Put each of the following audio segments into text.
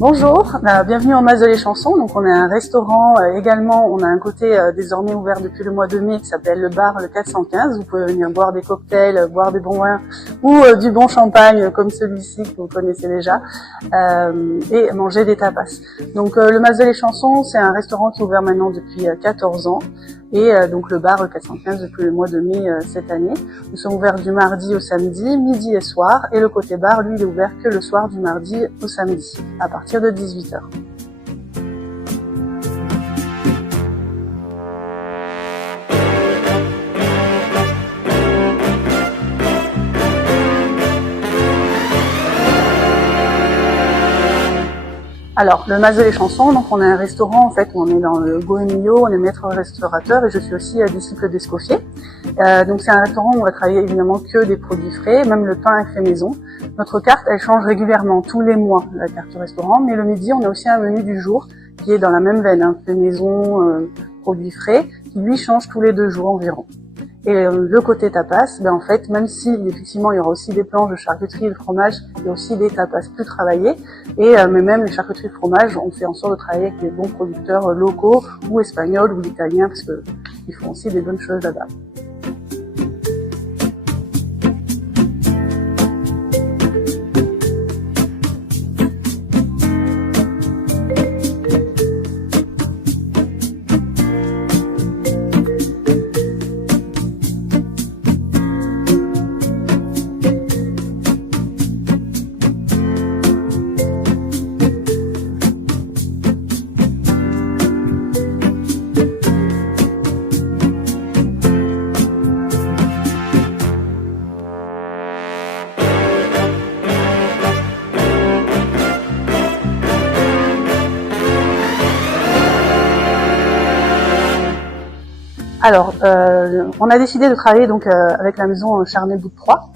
Bonjour, bienvenue en Mas de les Chansons. Donc on est un restaurant également, on a un côté désormais ouvert depuis le mois de mai qui s'appelle le bar le 415. Vous pouvez venir boire des cocktails, boire des bons vins ou du bon champagne comme celui-ci que vous connaissez déjà et manger des tapas. Donc le Mas de les Chansons, c'est un restaurant qui est ouvert maintenant depuis 14 ans et donc le bar 415 depuis le mois de mai cette année. Nous sommes ouverts du mardi au samedi, midi et soir, et le côté bar, lui, il est ouvert que le soir du mardi au samedi, à partir de 18h. Alors, le Mas de les Chansons, donc on est un restaurant en fait où on est dans le Goemio, on est maître restaurateur et je suis aussi disciple d'Escoffier. Donc c'est un restaurant où on va travailler évidemment que des produits frais, même le pain est fait maison. Notre carte, elle change régulièrement, tous les mois, la carte restaurant, mais le midi, on a aussi un menu du jour qui est dans la même veine, fait maison, produits frais, qui lui change tous les 2 jours environ. Et le côté tapas, en fait, même si effectivement il y aura aussi des planches de charcuterie et de fromage, il y a aussi des tapas plus travaillés. Mais même les charcuteries de fromage, on fait en sorte de travailler avec des bons producteurs locaux ou espagnols ou italiens, parce que ils font aussi des bonnes choses là-bas. Alors, on a décidé de travailler donc avec la maison Charnay-Bout de Troyes,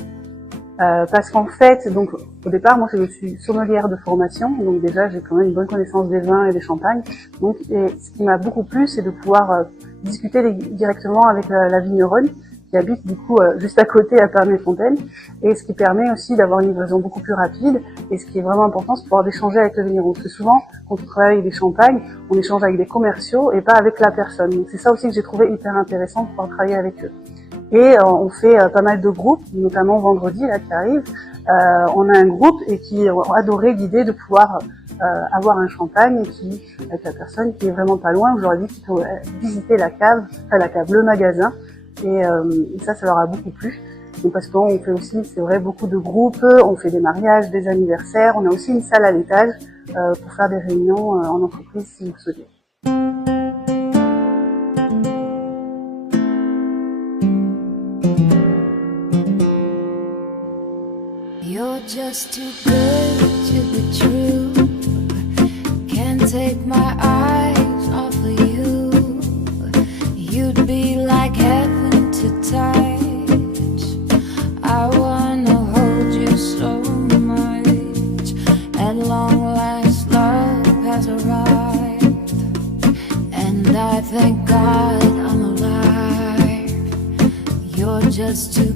parce qu'en fait, donc au départ, moi je suis sommelière de formation, donc déjà j'ai quand même une bonne connaissance des vins et des champagnes. Donc, et ce qui m'a beaucoup plu, c'est de pouvoir discuter directement avec la vigneronne qui habite du coup juste à côté à Pernay-Fontaine, et ce qui permet aussi d'avoir une livraison beaucoup plus rapide. Et ce qui est vraiment important, c'est de pouvoir échanger avec le vigneron. Parce que souvent, quand on travaille avec des champagnes, on échange avec des commerciaux et pas avec la personne. Donc c'est ça aussi que j'ai trouvé hyper intéressant de pouvoir travailler avec eux. Et on fait pas mal de groupes, notamment vendredi là qui arrive. On a un groupe et qui ont adoré l'idée de pouvoir avoir un champagne avec la personne qui est vraiment pas loin. J'aurais dit qu'il faut visiter la cave, le magasin. Et ça leur a beaucoup plu. Donc parce qu'on fait aussi, c'est vrai, beaucoup de groupes, on fait des mariages, des anniversaires, on a aussi une salle à l'étage pour faire des réunions en entreprise si vous le souhaitez. You're just too good to be true. Can't take my eyes off of you. You'd be like heaven to touch. I wanna hold you so much. At long last, love has arrived, and I thank God I'm alive. You're just too